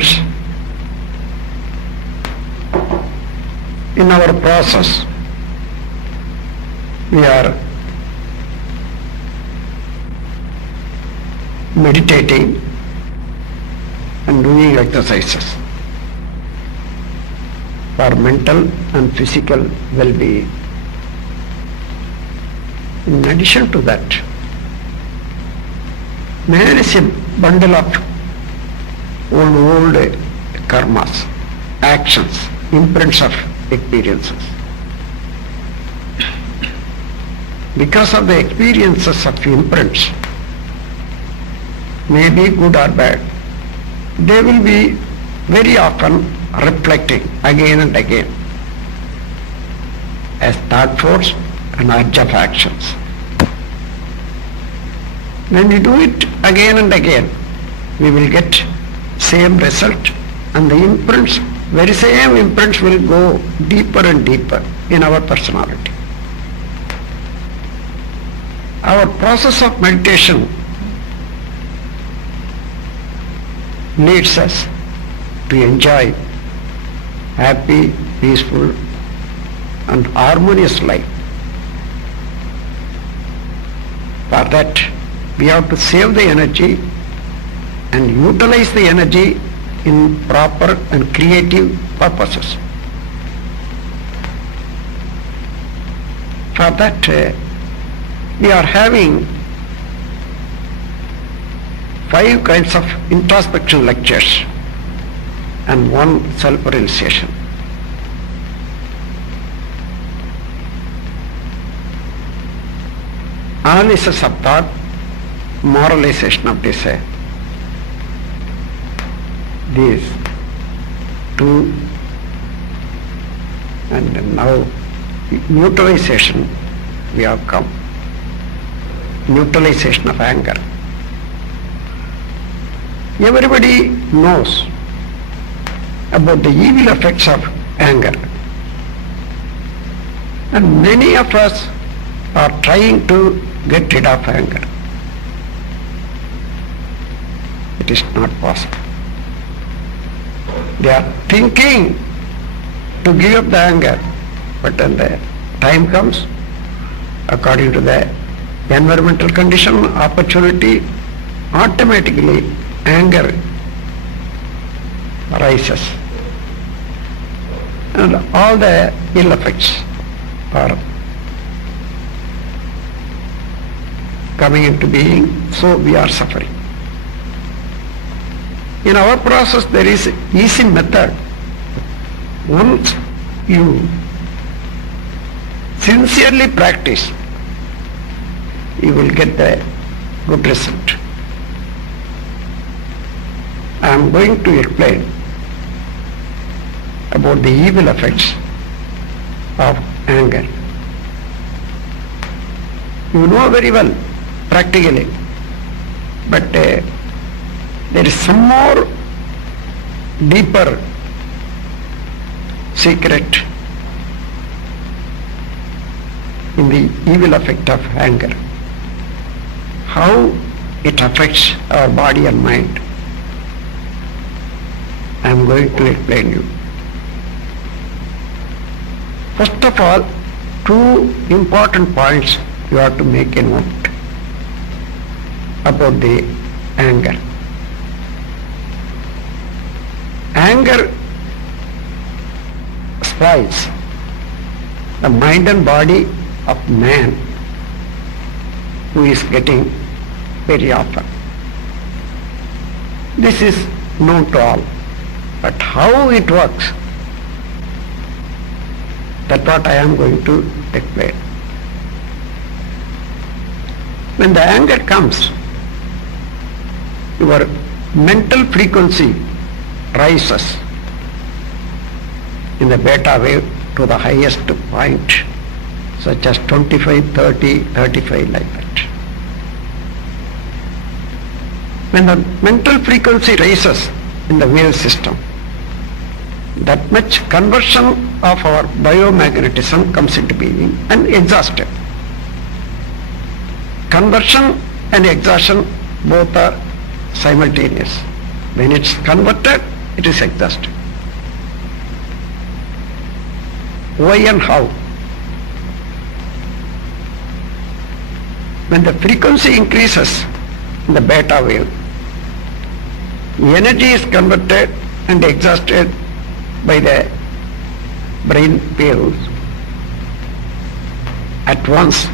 moments in our process, we are meditating and doing exercises for mental and physical well-being. In addition to that, man is a bundle of old karmas, actions, imprints of experiences. Because of the experiences of imprints, may be good or bad, they will be very often reflecting again and again as thought force and urge of actions. When we do it again and again, we will get same result, and the imprints, very same imprints will go deeper and deeper in our personality. Our process of meditation leads us to enjoy happy, peaceful and harmonious life. For that, we have to save the energy and utilize the energy in proper and creative purposes. For that, we are having 5 kinds of introspection lectures and 1 self-realization. Analysis of thought, moralization of desire. These 2, and now neutralization we have come. Neutralization of anger. Everybody knows about the evil effects of anger, and many of us are trying to get rid of anger. It is not possible. They are thinking to give up the anger, but when the time comes, according to the environmental condition, opportunity, automatically anger arises, and all the ill effects are coming into being, so we are suffering. In our process, there is easy method. Once you sincerely practice, you will get the good result. I am going to explain about the evil effects of anger. You know very well, practically, but there is some more deeper secret in the evil effect of anger. How it affects our body and mind, I am going to explain you. First of all, 2 important points you have to make a note about the anger. Anger spoils the mind and body of man who is getting very often. This is known to all, but how it works, that's what I am going to explain. When the anger comes, your mental frequency rises in the beta wave to the highest point, such as 25, 30, 35, like that. When the mental frequency rises in the wave system, that much conversion of our biomagnetism comes into being and exhausted. Conversion and exhaustion both are simultaneous. When it's converted, it is exhausted. Why and how? When the frequency increases in the beta wave, energy is converted and exhausted by the brain waves at once.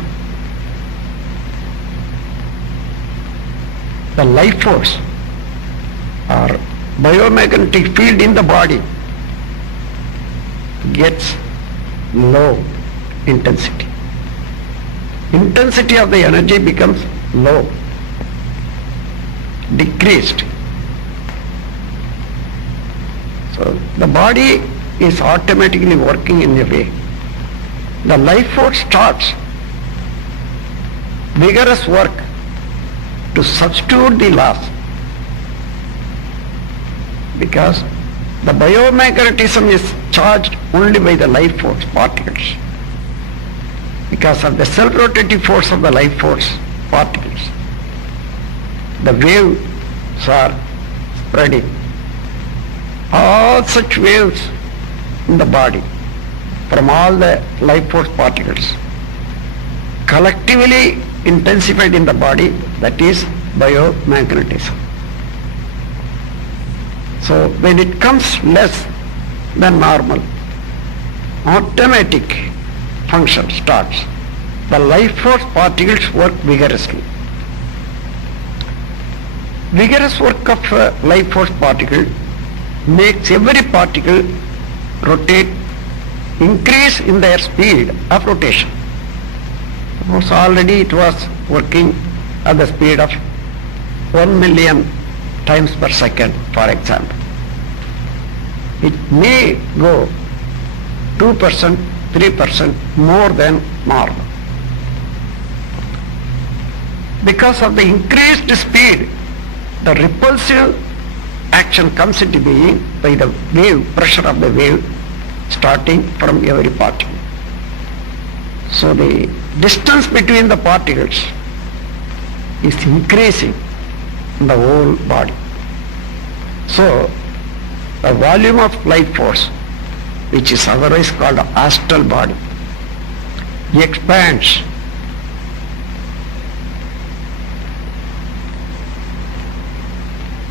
The life force or biomagnetic field in the body gets low intensity. Intensity of the energy becomes low, decreased. So the body is automatically working in a way. The life force starts vigorous work to substitute the loss, because the biomagnetism is charged only by the life force particles, because of the self-rotative force of the life force particles. The waves are spreading. All such waves in the body from all the life force particles collectively intensified in the body, that is biomagnetism. So when it comes less than normal, automatic function starts. The life force particles work vigorously. Vigorous work of life force particle makes every particle rotate, increase in their speed of rotation. Suppose already it was working at the speed of 1 million times per second, for example. It may go 2%, 3% more than normal. Because of the increased speed, the repulsive action comes into being by the wave, pressure of the wave starting from every particle. So the distance between the particles is increasing in the whole body. So the volume of life force, which is otherwise called astral body, expands.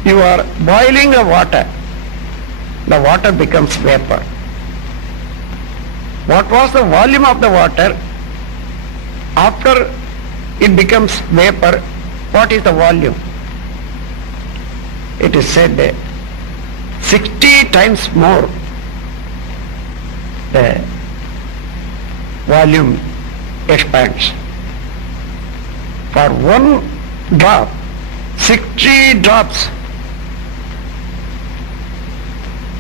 You are boiling the water becomes vapor. What was the volume of the water? After it becomes vapor, what is the volume? It is said 60 times more the volume expands. For one drop, 60 drops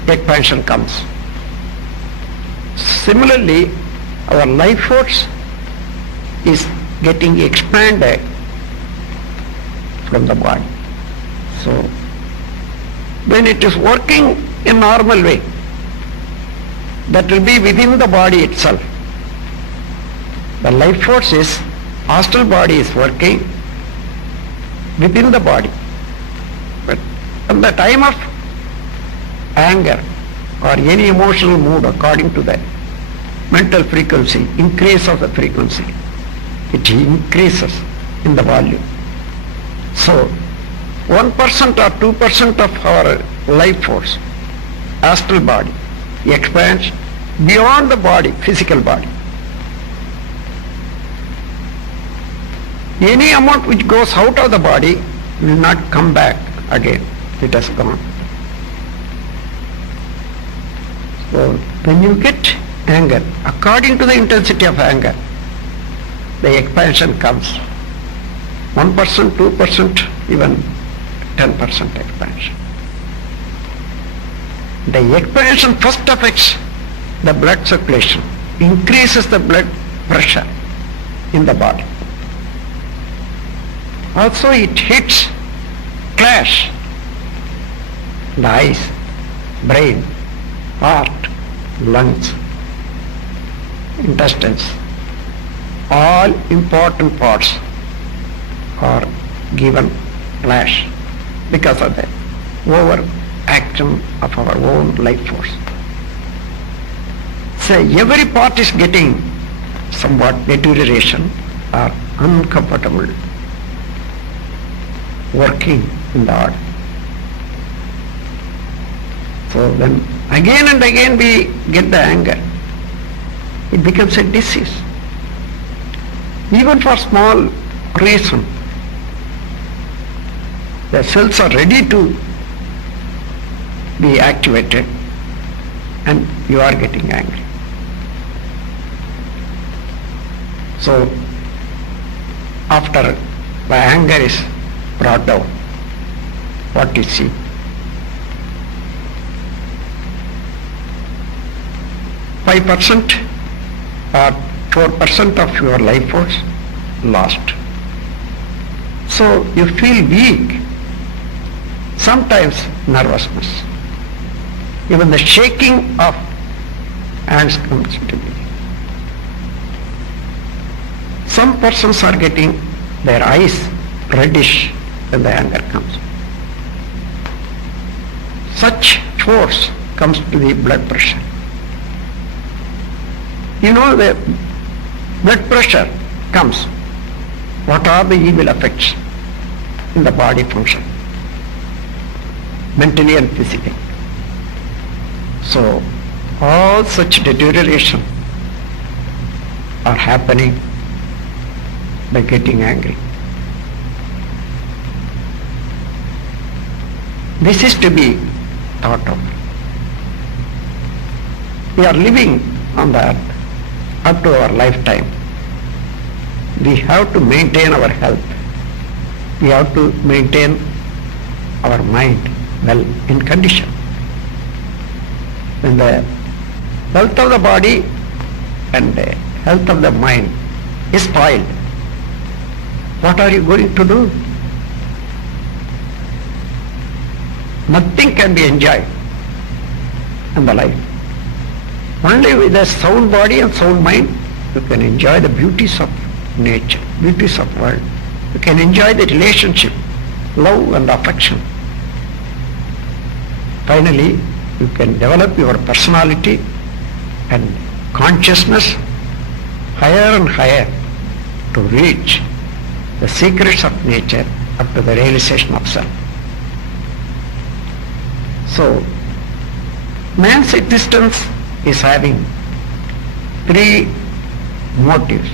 expansion comes. Similarly, our life force is getting expanded from the body. So, when it is working in normal way, that will be within the body itself. The life force is, astral body is working within the body. But at the time of anger or any emotional mood, according to the mental frequency, increase of the frequency, it increases in the volume. So 1% or 2% of our life force, astral body, expands beyond the body, physical body. Any amount which goes out of the body will not come back again. It has gone. So when you get anger, according to the intensity of anger, the expansion comes. 1%, 2%, even 10% expansion. The expansion first affects the blood circulation, increases the blood pressure in the body. Also it hits, clash, the eyes, brain, heart, lungs, intestines, all important parts are given clash because of the over action of our own life force. So every part is getting somewhat deterioration or uncomfortable working in the order. So then again and again we get the anger. It becomes a disease. Even for small reason, the cells are ready to be activated and you are getting angry. So after the anger is brought down, what you see? %, or 4% of your life force lost. So you feel weak, sometimes nervousness. Even the shaking of hands comes to be. Some persons are getting their eyes reddish when the anger comes. Such force comes to the blood pressure. You know, the blood pressure comes. What are the evil effects in the body function, mentally and physically? So all such deterioration are happening by getting angry. This is to be thought of. We are living on the earth up to our lifetime. We have to maintain our health. We have to maintain our mind well in condition. When the health of the body and the health of the mind is spoiled, what are you going to do? Nothing can be enjoyed in the life. Only with a sound body and sound mind you can enjoy the beauties of nature, beauties of world. You can enjoy the relationship, love and affection. Finally, you can develop your personality and consciousness higher and higher to reach the secrets of nature up to the realization of self. So, man's existence is having 3 motives: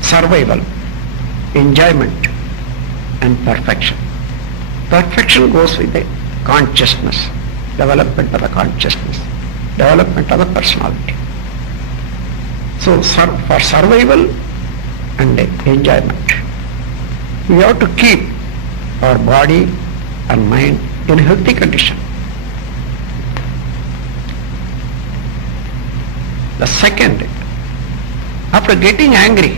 survival, enjoyment and perfection. Perfection goes with the consciousness, development of the consciousness, development of the personality. So for survival and enjoyment, we have to keep our body and mind in healthy condition. The second, after getting angry,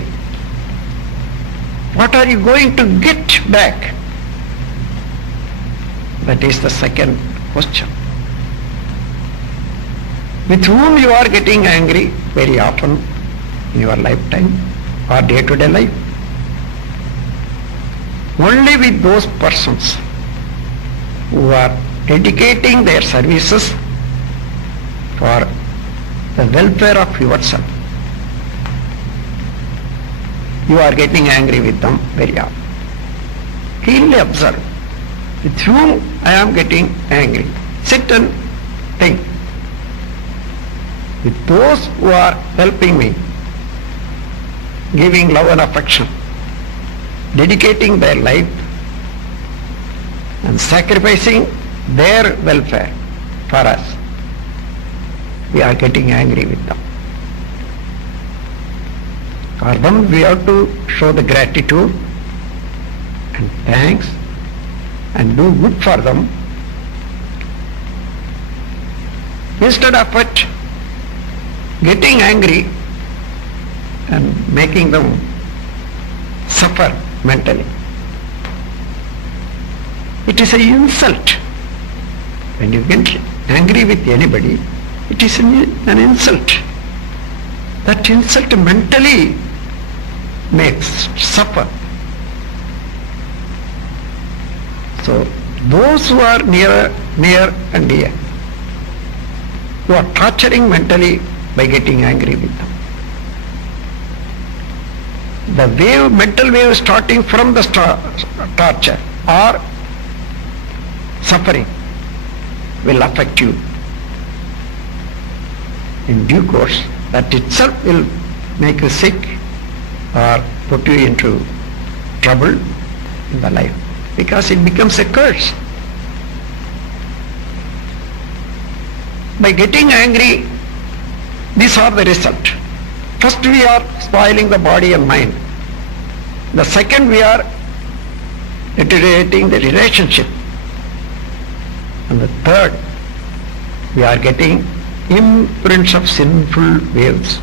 what are you going to get back? That is the second question. With whom you are getting angry very often in your lifetime or day-to-day life? Only with those persons who are dedicating their services for the welfare of yourself. You are getting angry with them very often. Keenly observe with whom I am getting angry. Sit and think. With those who are helping me, giving love and affection, dedicating their life and sacrificing their welfare for us, we are getting angry with them. For them we have to show the gratitude and thanks and do good for them. Instead of it, getting angry and making them suffer mentally. It is an insult. When you get angry with anybody, it is an insult. That insult mentally makes suffer. So Those who are near and dear, you are torturing mentally by getting angry with them. The wave, mental wave starting from the torture or suffering will affect you. In due course, that itself will make you sick or put you into trouble in the life, because it becomes a curse. By getting angry, these are the result. First, we are spoiling the body and mind. The second, we are deteriorating the relationship. And the third, we are getting imprints of sinful waves.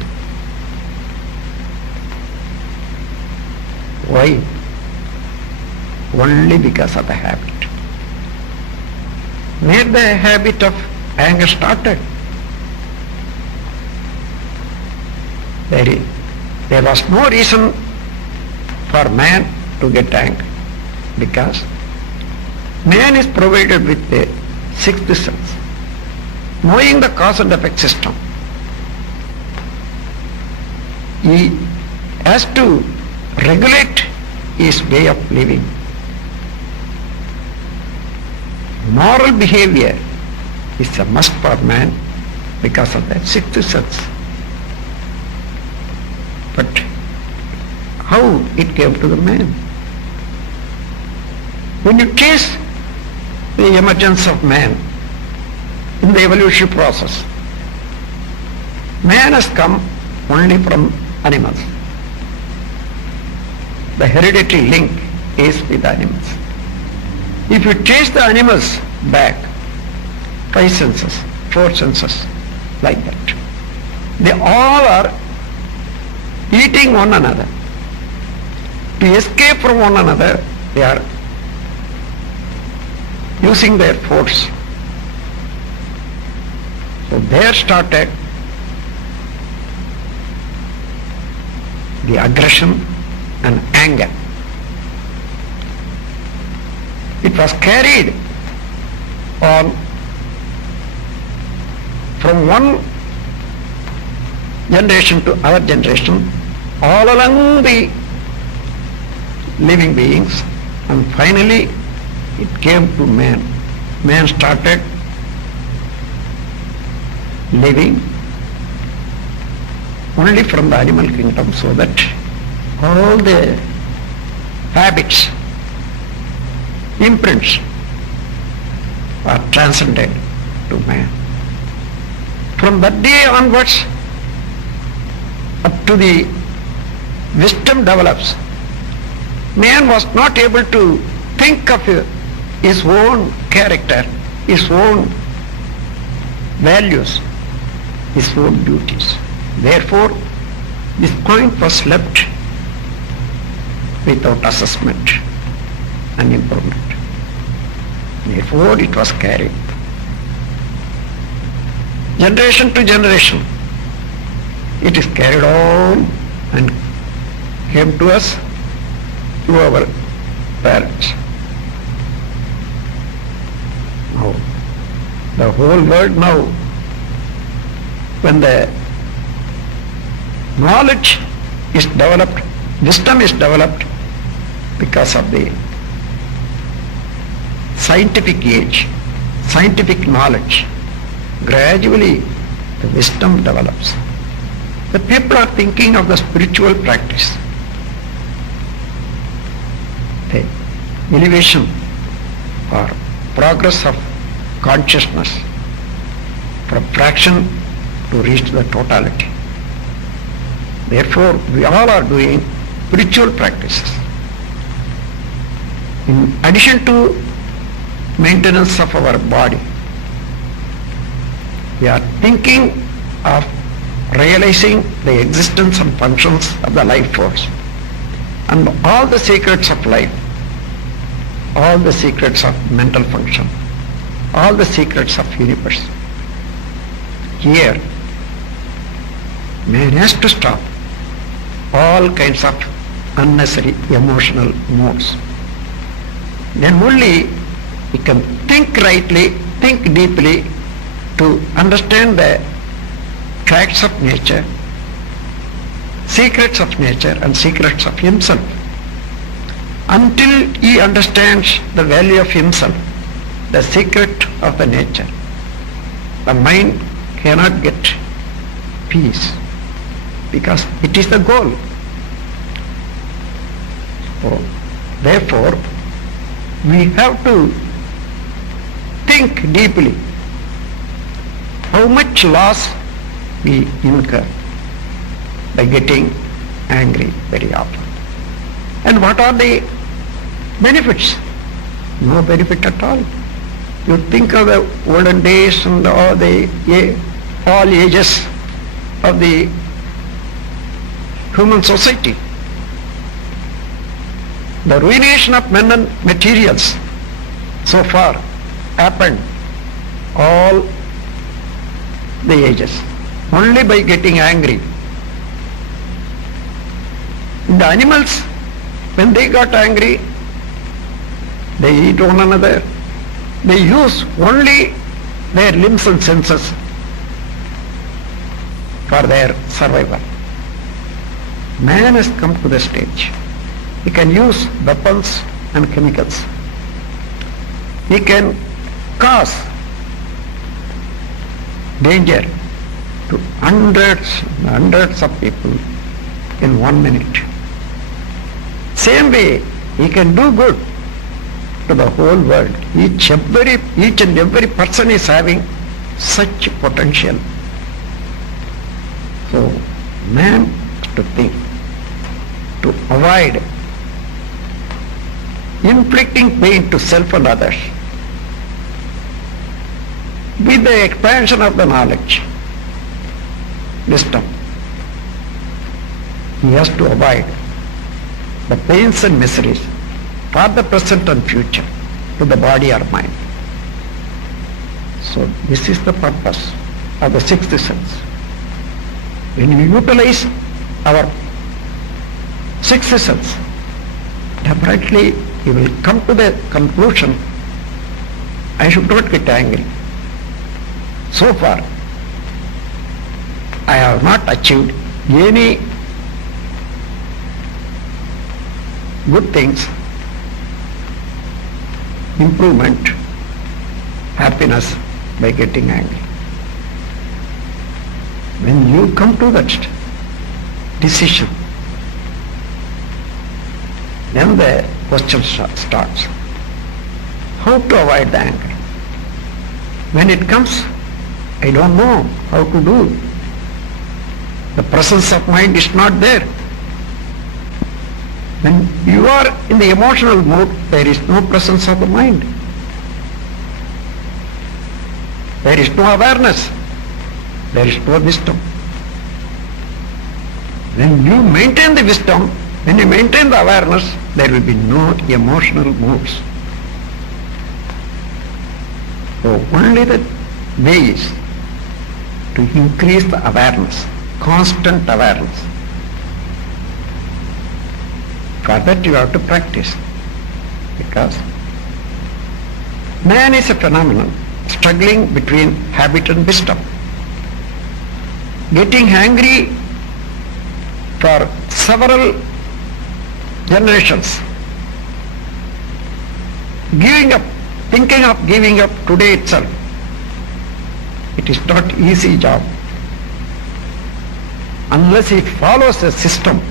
Why? Only because of the habit. Where the habit of anger started, there was no reason for man to get angry, because man is provided with a sixth sense, knowing the cause and effect system. He has to regulate his way of living. Moral behavior is a must for man because of that sixth sense. But how it came to the man? When you trace the emergence of man in the evolutionary process, man has come only from animals. The hereditary link is with animals. If you trace the animals back, 5 senses, 4 senses, like that, they all are eating one another. To escape from one another, they are using their force. So there started the aggression and anger. It was carried on from one generation to other generation, all along the living beings, and finally it came to man. Man started living only from the animal kingdom, so that all the habits, imprints are transcended to man. From that day onwards, up to the wisdom develops, man was not able to think of his own character, his own values, his own duties. Therefore, this point was left without assessment and improvement. Therefore, it was carried generation to generation. It is carried on and came to us through our parents. Now, the whole world now, when the knowledge is developed, wisdom is developed because of the scientific age, scientific knowledge, gradually the wisdom develops. The people are thinking of the spiritual practice, the elevation or progress of consciousness from fraction to reach the totality. Therefore, we all are doing spiritual practices. In addition to maintenance of our body, we are thinking of realizing the existence and functions of the life force and all the secrets of life, all the secrets of mental function, all the secrets of universe. Here, man has to stop all kinds of unnecessary emotional modes. Then only You can think rightly, think deeply to understand the facts of nature, secrets of nature and secrets of himself. Until he understands the value of himself, the secret of the nature, the mind cannot get peace because it is the goal. So, therefore, we have to think deeply how much loss we incur by getting angry very often. And what are the benefits? No benefit at all. You think of the olden days and all ages of the human society. The ruination of men and materials so far happened all the ages only by getting angry. The animals, when they got angry, they eat one another. They use only their limbs and senses for their survival. Man has come to the stage. He can use weapons and chemicals. He can cause danger to hundreds of people in 1 minute. Same way, he can do good to the whole world. Each and every person is having such potential. So, man has to think, to avoid inflicting pain to self and others. With the expansion of the knowledge, wisdom, he has to avoid the pains and miseries for the present and future to the body or mind. So this is the purpose of the sixth sense. When we utilize our sixth sense, definitely we will come to the conclusion, I should not get angry. So far, I have not achieved any good things, improvement, happiness by getting angry. When you come to that decision, then the question starts. How to avoid the anger? When it comes, I don't know how to do. The presence of mind is not there. When you are in the emotional mood, there is no presence of the mind. There is no awareness. There is no wisdom. When you maintain the wisdom, when you maintain the awareness, there will be no emotional moods. So only the way is to increase the awareness, constant awareness. For that you have to practice, because man is a phenomenon struggling between habit and wisdom. Getting angry for several generations, giving up, thinking of giving up today itself, it is not easy job. Unless he follows a system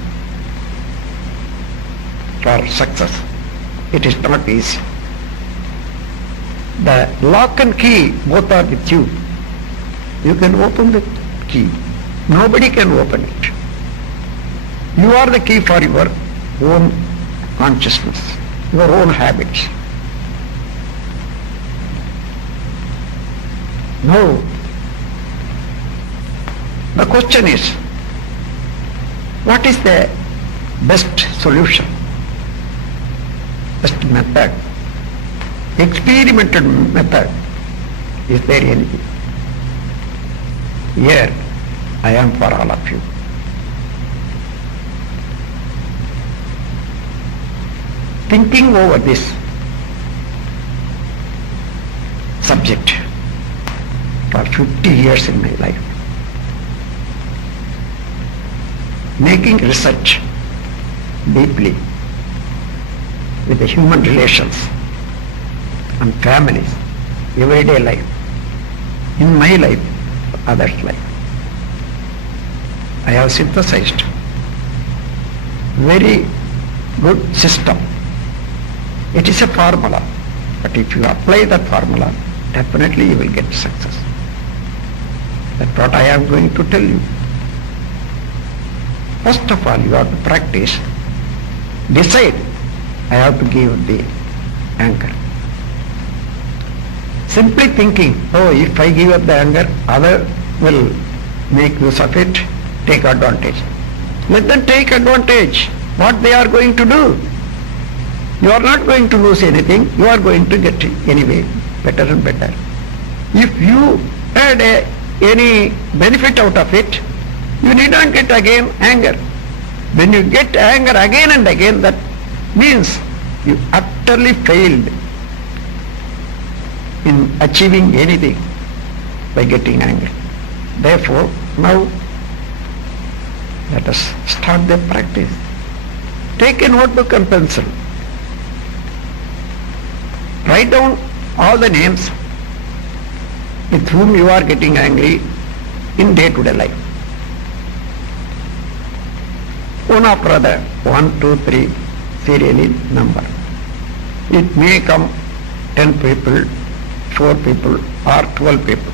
for success, it is not easy. The lock and key both are with you. You can open the key. Nobody can open it. You are the key for your own consciousness, your own habits. No. The question is, what is the best solution, best method, experimented method? Is there any? Here I am for all of you. Thinking over this, subject for 50 years in my life. Making research deeply with the human relations and families, everyday life, in my life, others' life. I have synthesized very good system. It is a formula, but if you apply that formula, definitely you will get success. That's what I am going to tell you. First of all, you have to practice. Decide, I have to give the anger. Simply thinking, oh, if I give up the anger, other will make use of it, take advantage. Let them take advantage. What they are going to do? You are not going to lose anything. You are going to get it anyway, better and better. If you had any benefit out of it, you need not get again anger. When you get anger again and again, that means you utterly failed in achieving anything by getting angry. Therefore, now let us start the practice. Take a notebook and pencil. Write down all the names with whom you are getting angry in day-to-day life. One after other, 1, 2, 3, serially number. It may come 10 people, 4 people or 12 people.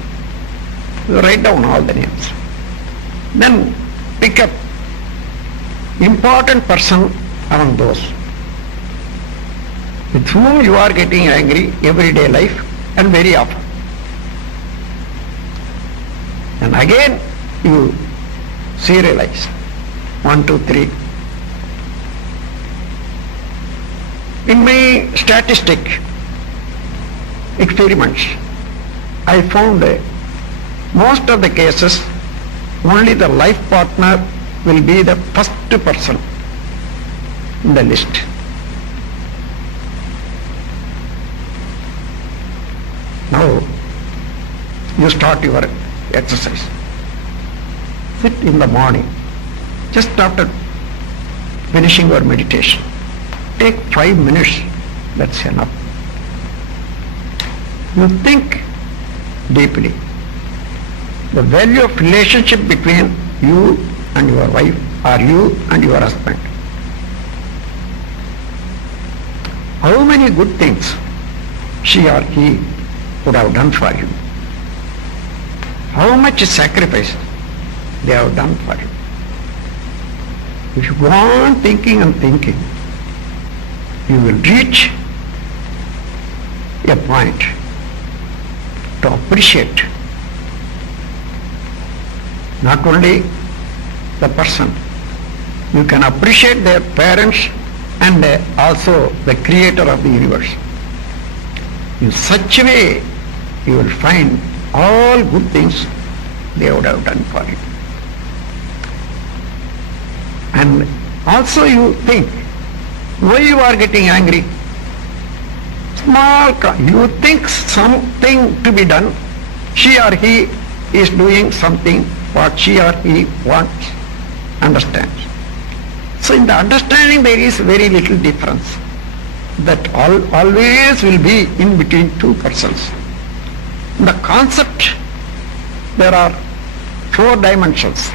Write down all the names. Then pick up important person among those with whom you are getting angry everyday life and very often. And again you serialize 1, 2, 3. In my statistic experiments, I found most of the cases only the life partner will be the first person in the list. Now you start your exercise. Sit in the morning, just after finishing your meditation. Take 5 minutes, that's enough. You think deeply. The value of relationship between you and your wife or you and your husband. How many good things she or he would have done for you. How much sacrifice they have done for you. If you go on thinking and thinking, you will reach a point to appreciate not only the person, you can appreciate their parents and also the creator of the universe. In such a way, you will find all good things they would have done for you. And also you think, why you are getting angry? You think something to be done, she or he is doing something what she or he wants, understands. So in the understanding there is very little difference. That always will be in between two persons. In the concept, there are 4 dimensions.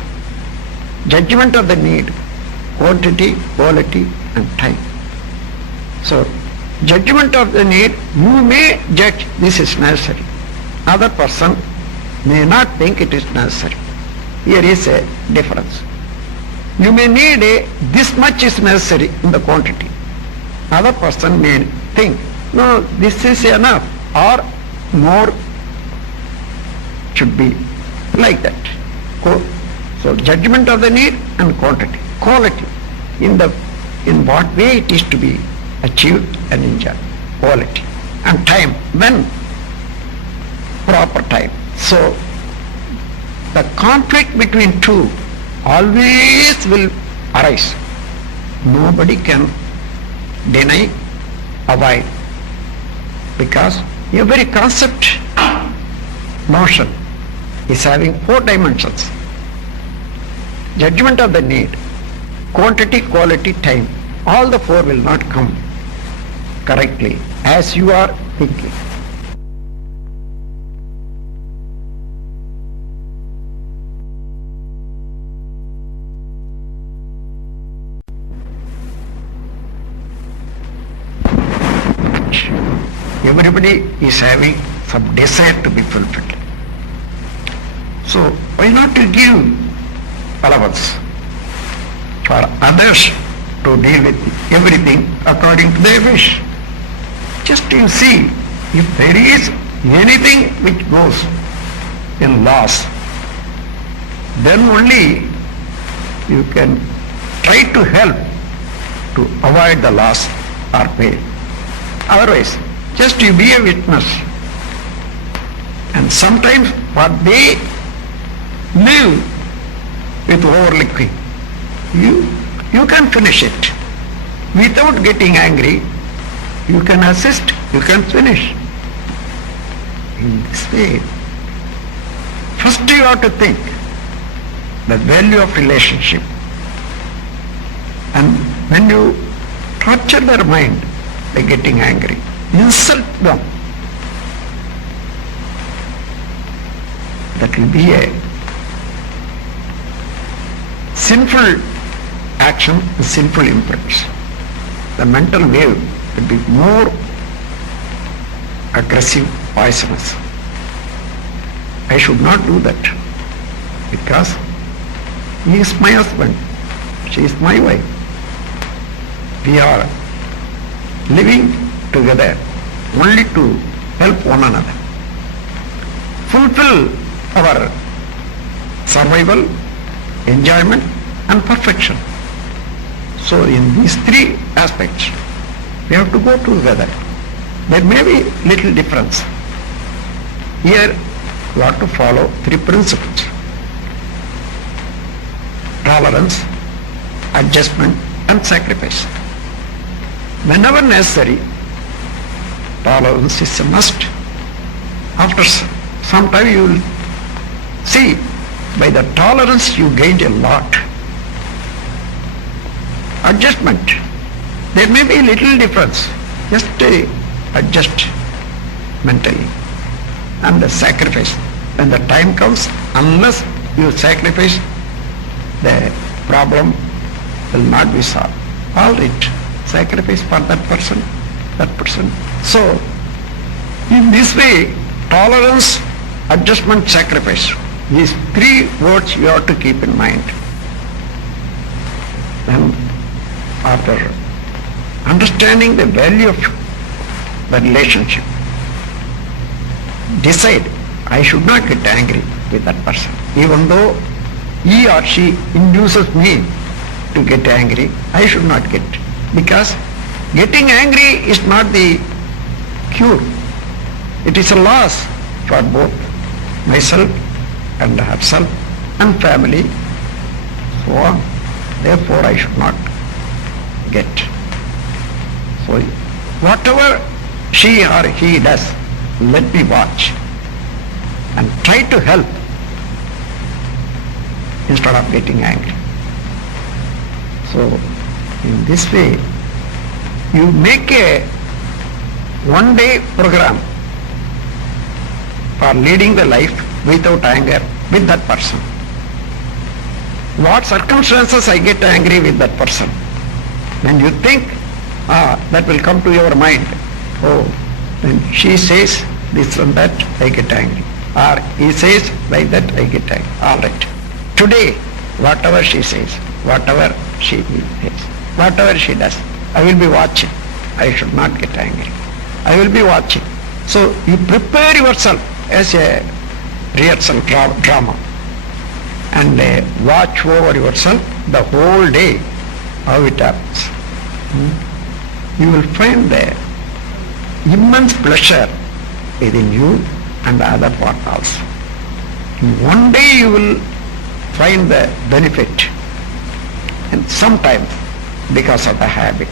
Judgment of the need, quantity, quality and time. So, judgment of the need, you may judge this is necessary. Other person may not think it is necessary. Here is a difference. You may need this much is necessary in the quantity. Other person may think, no, this is enough or more should be like that. So judgment of the need and quantity. Quality, in what way it is to be achieved and enjoyed. Quality. And time, when? Proper time. So the conflict between two always will arise. Nobody can deny, avoid, because Every concept, notion is having 4 dimensions. Judgment of the need, quantity, quality, time. All the 4 will not come correctly as you are thinking. Everybody is having some desire to be fulfilled. So why not to give allowance for others to deal with everything according to their wish? Just you see, if there is anything which goes in loss, then only you can try to help to avoid the loss or pain. Otherwise, just you be a witness. And sometimes what they live with overlooking, you can finish it. Without getting angry, you can assist, you can finish. In this way, first you have to think the value of relationship. And when you torture their mind by getting angry, insult them, that will be a sinful action, a sinful impulse. The mental wave will be more aggressive, poisonous. I should not do that because he is my husband, she is my wife. We are living together only to help one another, fulfill our survival, enjoyment and perfection. So in these 3 aspects, we have to go together. There may be little difference. Here you have to follow 3 principles: tolerance, adjustment and sacrifice. Whenever necessary, tolerance is a must. After some time you will see, by the tolerance you gained a lot. Adjustment, there may be little difference, just adjust mentally. And the sacrifice, when the time comes, unless you sacrifice, the problem will not be solved. All right, sacrifice for that person. So, in this way, tolerance, adjustment, sacrifice, these 3 words you have to keep in mind. Then, after understanding the value of the relationship, decide, I should not get angry with that person. Even though he or she induces me to get angry, I should not get. Because getting angry is not the cure. It is a loss for both myself and herself and family, so on. Therefore I should not get. So whatever she or he does, let me watch and try to help instead of getting angry. So in this way, you make a 1-day program for leading the life without anger with that person. What circumstances I get angry with that person? When you think, that will come to your mind. Oh, when she says this and that, I get angry. Or he says like that, I get angry. All right. Today, whatever she says, whatever she says, whatever she does, I will be watching. I should not get angry. I will be watching. So you prepare yourself as a rehearsal drama and watch over yourself the whole day how it happens. You will find the immense pleasure within you and the other part also. In one day you will find the benefit, and sometimes because of the habit,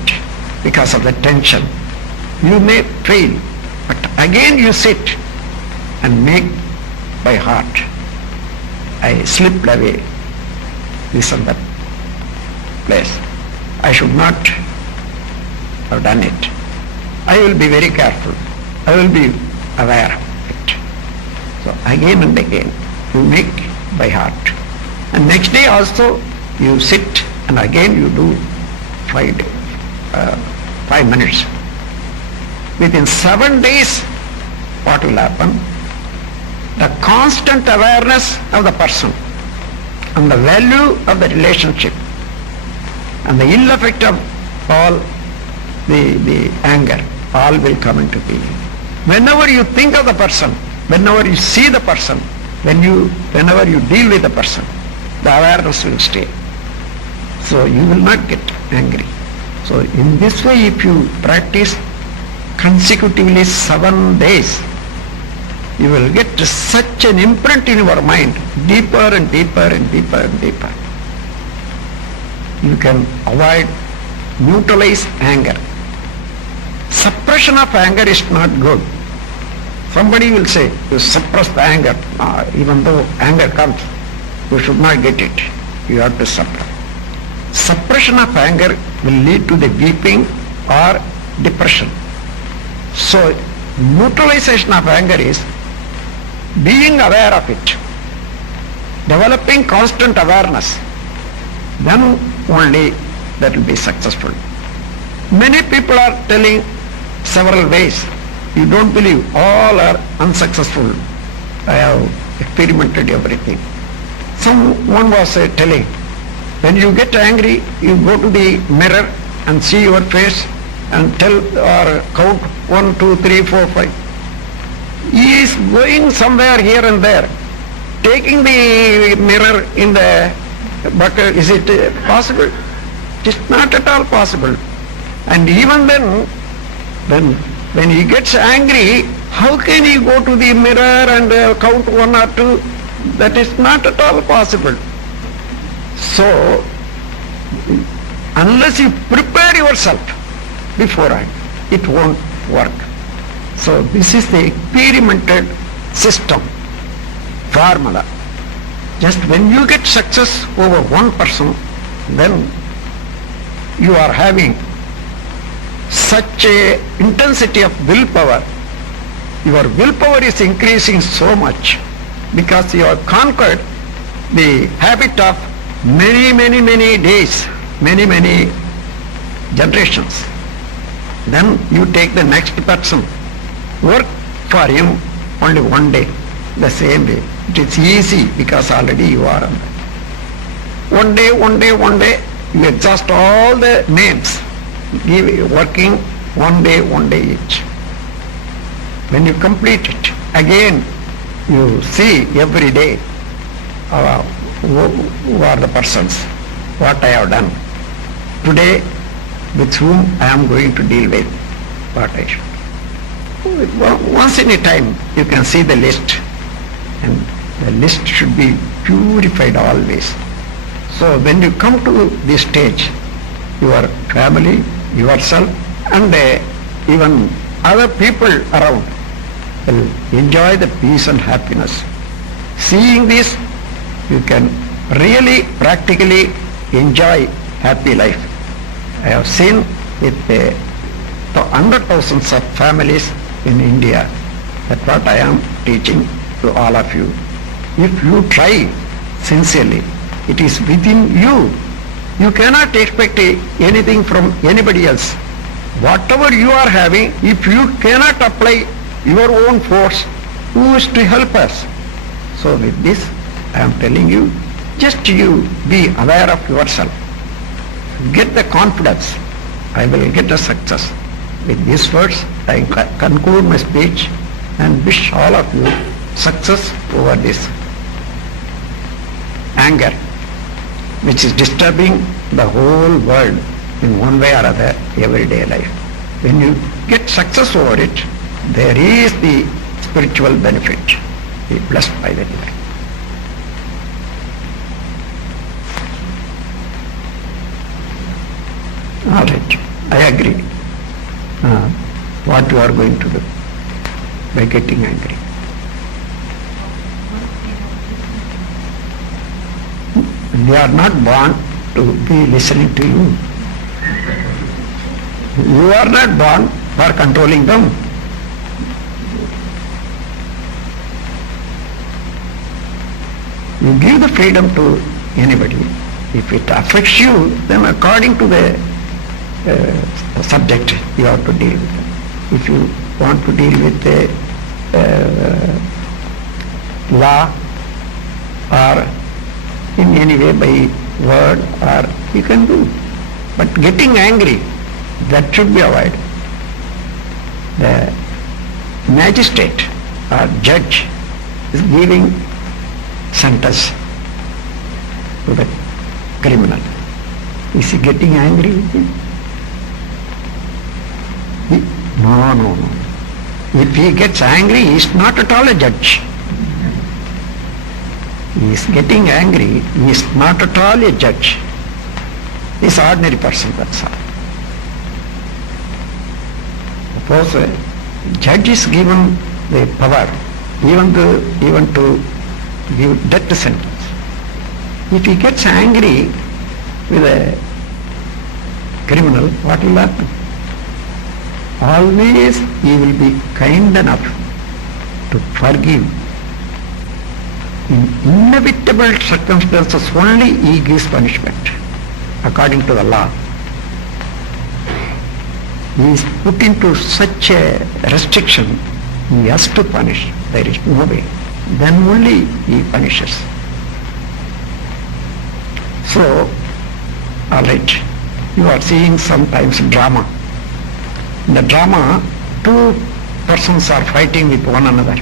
because of the tension, you may fail But again you sit and make by heart. I slipped away this and that place. I should not have done it. I will be very careful. I will be aware of it. So again and again you make by heart. And next day also you sit and again you do 5 minutes. Within 7 days, what will happen? The constant awareness of the person and the value of the relationship and the ill effect of all the anger, all will come into being. Whenever you think of the person, whenever you see the person, whenever you deal with the person, the awareness will stay. So you will not get angry. So in this way, if you practice consecutively 7 days, you will get such an imprint in your mind, deeper and deeper and deeper and deeper. You can avoid, neutralize anger. Suppression of anger is not good. Somebody will say, you suppress the anger. Even though anger comes, you should not get it. You have to suppress. Suppression of anger will lead to the weeping or depression. So, neutralization of anger is being aware of it, developing constant awareness. Then only that will be successful. Many people are telling several ways. You don't believe, all are unsuccessful. I have experimented everything. Someone was telling, when you get angry, you go to the mirror and see your face and tell or count 1, 2, 3, 4, 5. He is going somewhere here and there, taking the mirror in the bucket. Is it possible? It is not at all possible. And even then, when he gets angry, how can he go to the mirror and count 1 or 2? That is not at all possible. So, unless you prepare yourself beforehand, it won't work. So this is the experimented system, formula. Just when you get success over one person, then you are having such a intensity of willpower. Your willpower is increasing so much because you have conquered the habit of many days, many generations. Then you take the next person, work for him only one day, the same way. It is easy because already you are on that. One day, you exhaust all the names, working one day each. When you complete it, again you see every day who are the persons, what I have done. Today, with whom I am going to deal with, what I should. Once in a time, you can see the list, and the list should be purified always. So when you come to this stage, your family, yourself, and even other people around will enjoy the peace and happiness. Seeing this, you can really practically enjoy happy life. I have seen with hundred thousands of families in India that what I am teaching to all of you. If you try sincerely, it is within you. You cannot expect anything from anybody else. Whatever you are having, if you cannot apply your own force, who is to help us? So with this, I am telling you, just you be aware of yourself. Get the confidence. I will get a success. With these words, I conclude my speech and wish all of you success over this anger, which is disturbing the whole world in one way or other, everyday life. When you get success over it, there is the spiritual benefit. Be blessed by the divine. All right, I agree. What you are going to do. by getting angry. They are not born to be listening to you. You are not born for controlling them. You give the freedom to anybody. If it affects you, then according to the subject, you have to deal with it. If you want to deal with the law or in any way by word, or you can do. But getting angry, that should be avoided. The magistrate or judge is giving sentence to the criminal. Is he getting angry with him? No. If he gets angry, he is not at all a judge. He is getting angry, he is not at all a judge. He is an ordinary person, that's all. Suppose a judge is given the power even to give death sentence. If he gets angry with a criminal, what will happen? Always he will be kind enough to forgive. In inevitable circumstances only he gives punishment according to the law. He is put into such a restriction, he has to punish. There is no way. Then only he punishes. So, all right, you are seeing sometimes drama. In the drama, two persons are fighting with one another.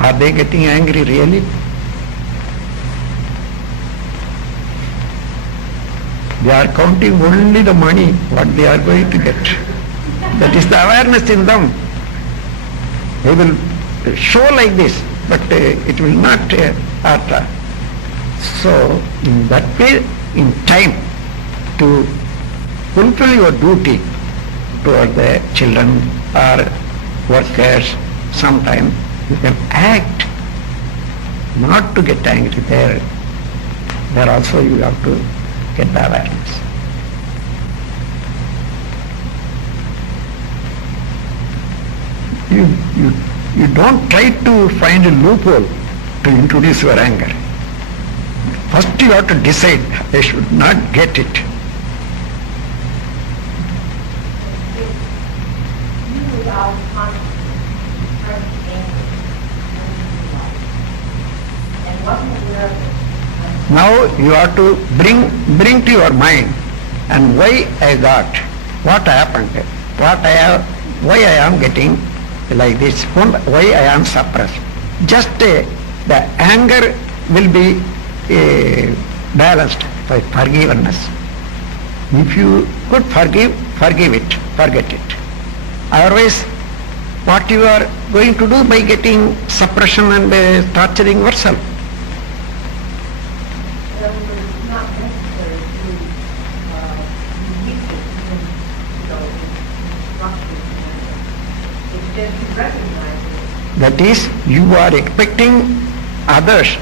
Are they getting angry really? They are counting only the money, what they are going to get. That is the awareness in them. They will show like this, but it will not hurt. So, in that way, in time, to fulfill your duty toward the children or workers, sometime you can act, not to get angry there. There also you have to get the awareness. You don't try to find a loophole to introduce your anger. First you have to decide, I should not get it. Now you have to bring to your mind, and why I got, what happened, why I am getting like this, why I am suppressed. Just the anger will be balanced by forgiveness. If you could forgive it, forget it. Otherwise, what you are going to do by getting suppression and torturing yourself? That is, you are expecting others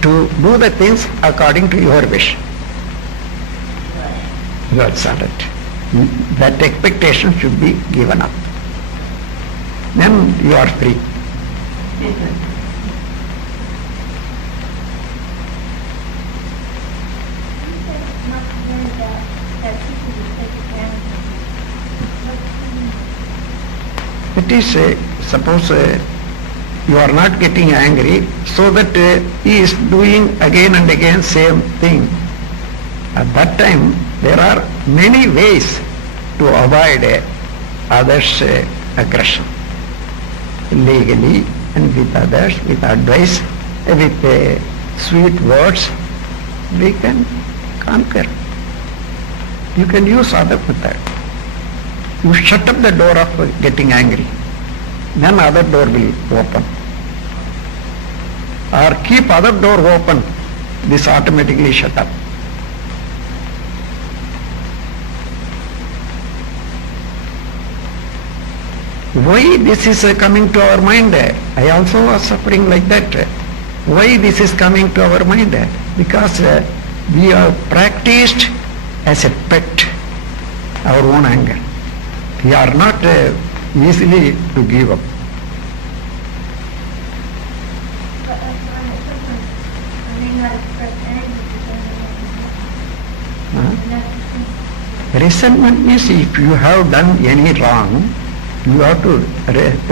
to do the things according to your wish. That's all right. That expectation should be given up. Then you are free. It is, suppose you are not getting angry, so that he is doing again and again same thing. At that time, there are many ways to avoid others' aggression. Legally and with others, with advice, with sweet words, we can conquer. You can use other method. You shut up the door of getting angry, then other door will open. Or keep other door open, this automatically shut up. Why this is coming to our mind? I also was suffering like that. Why this is coming to our mind? Because we have practiced as a pet our own anger. We are not easily to give up. Resentment means if you have done any wrong, you have to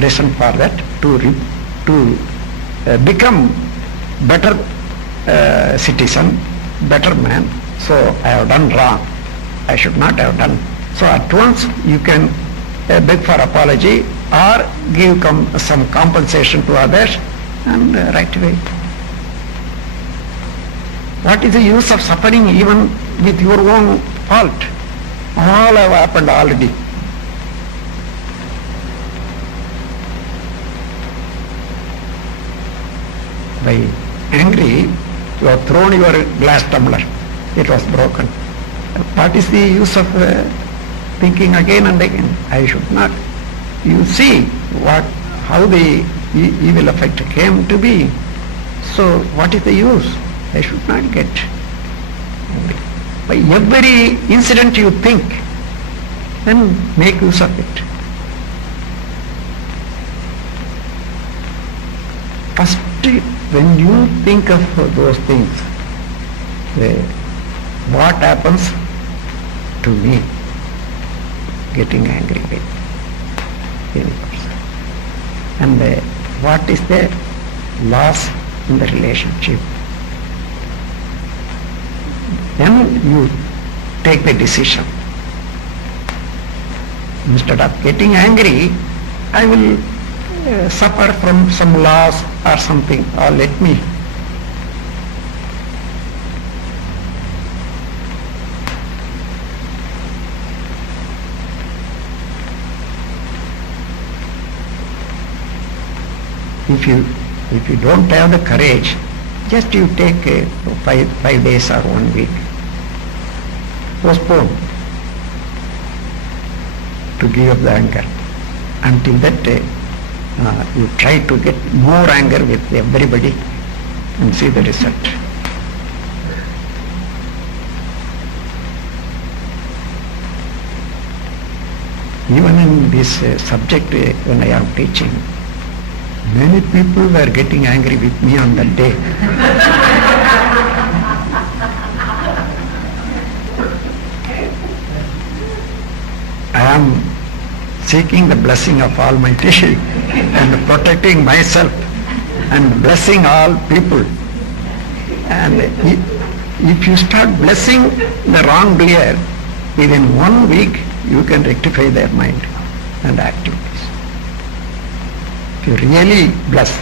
resent for that to become better citizen, better man. So I have done wrong. I should not have done. So at once you can beg for apology or give some compensation to others and right away. What is the use of suffering even with your own fault? All have happened already. By angry, you have thrown your glass tumbler. It was broken. What is the use of thinking again and again? I should not. You see how the evil effect came to be. So what is the use? I should not get angry. By every incident you think, then make use of it. First, when you think of those things, what happens to me getting angry with any person? And what is the loss in the relationship? Then you take the decision. Instead of getting angry, I will suffer from some loss or something, or let me. If you don't have the courage, just you take 5 days or 1 week. Postpone to give up the anger. Until that you try to get more anger with everybody and see the result. Even in this subject when I am teaching, many people were getting angry with me on that day. I am seeking the blessing of Almighty and protecting myself and blessing all people. And if you start blessing the wrongdoer, within 1 week you can rectify their mind and activities. If you really bless.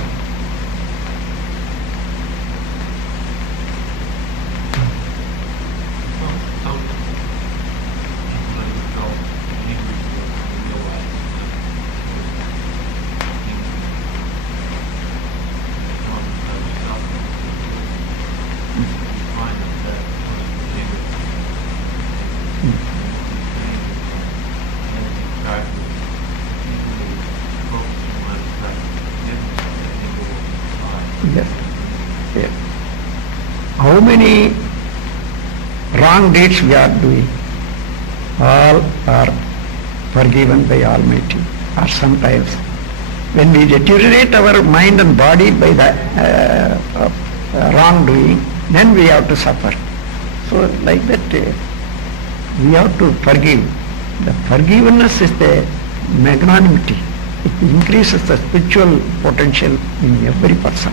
How many wrong deeds we are doing? All are forgiven by Almighty. Or sometimes when we deteriorate our mind and body by the wrongdoing, then we have to suffer. So like that we have to forgive. The forgiveness is the magnanimity. It increases the spiritual potential in every person.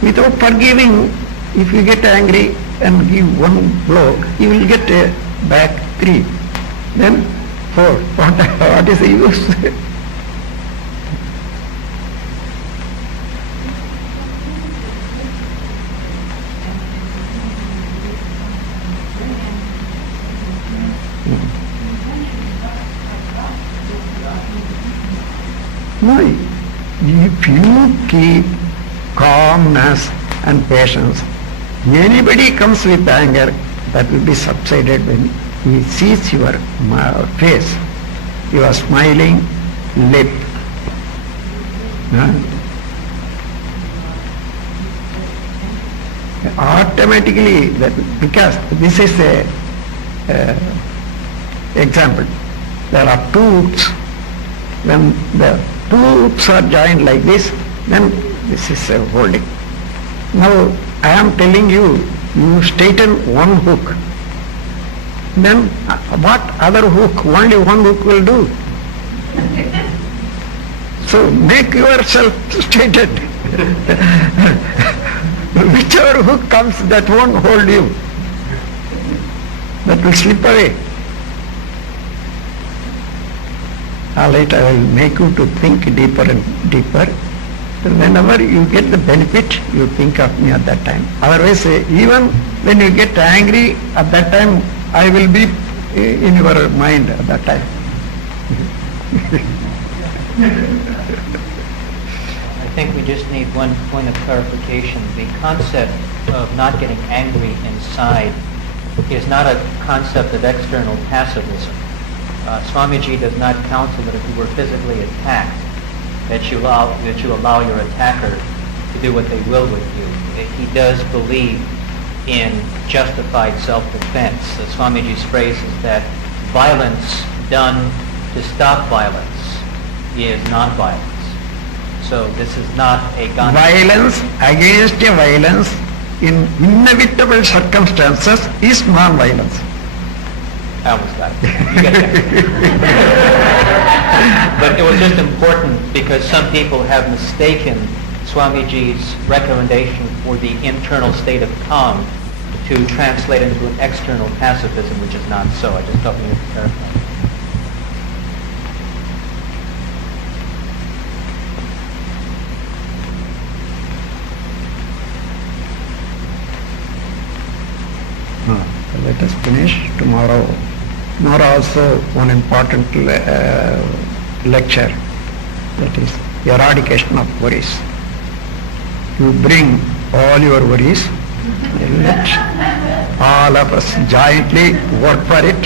Without forgiving, if you get angry and give 1 blow, you will get back 3, then 4. What is the use? No, if you keep calmness and patience, anybody comes with anger, that will be subsided when he sees your face, your smiling lip. Huh? Automatically, because this is a example. There are two hooks. When the two hooks are joined like this, then this is a holding. Now I am telling you, you straighten one hook. Then what other hook? Only one hook will do. So make yourself straightened. Whichever hook comes, that won't hold you. That will slip away. Later I will make you to think deeper and deeper. Whenever you get the benefit, you think of me at that time. Otherwise, even when you get angry, at that time, I will be in your mind at that time. I think we just need one point of clarification. The concept of not getting angry inside is not a concept of external passivism. Swamiji does not counsel that if you were physically attacked, that you allow your attacker to do what they will with you. He does believe in justified self-defense. Swamiji's phrase is that violence done to stop violence is not violence. So this is not a gun. Violence against a violence in inevitable circumstances is non-violence. I almost got it. You get that. But it was just important because some people have mistaken Swamiji's recommendation for the internal state of calm to translate into an external pacifism, which is not so. I just thought we needed to clarify. Let us finish tomorrow. Tomorrow also one important lecture, that is eradication of worries. You bring all your worries, and let all of us jointly work for it.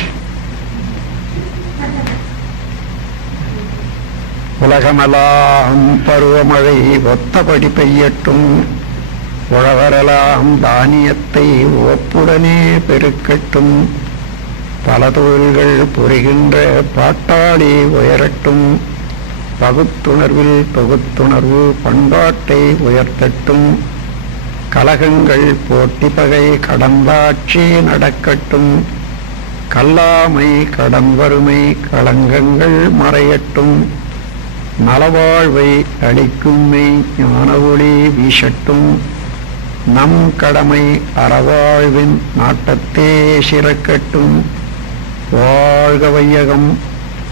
உலகமெல்லாம் பருவமழை ஒத்தபடி பெய்யட்டும், உழவரெல்லாம் தானியத்தை ஒப்புடனே பெருக்கட்டும், பல தொழில்கள் புரிகின்ற பாட்டாளி உயரட்டும், பகுத்துணர்வில் தொகுத்துணர்வு பண்பாட்டை உயர்த்தட்டும், கலகங்கள் போட்டி பகை கடந்தாட்சி நடக்கட்டும், கல்லாமை கடன் வறுமை களங்கங்கள் மறையட்டும், நலவாழ்வை அளிக்கும் மெய் ஞான ஒளி வீசட்டும், நம் கடமை அறவாழ்வின் நாட்டத்தே சிறக்கட்டும், வாழ்க வையகம்,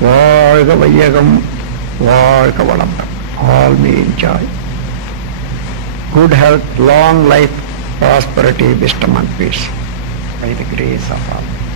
வாழ்க வையகம், வாழ்க வளம்பம். All may enjoy good health, long life, prosperity, wisdom and peace by the grace of Allah.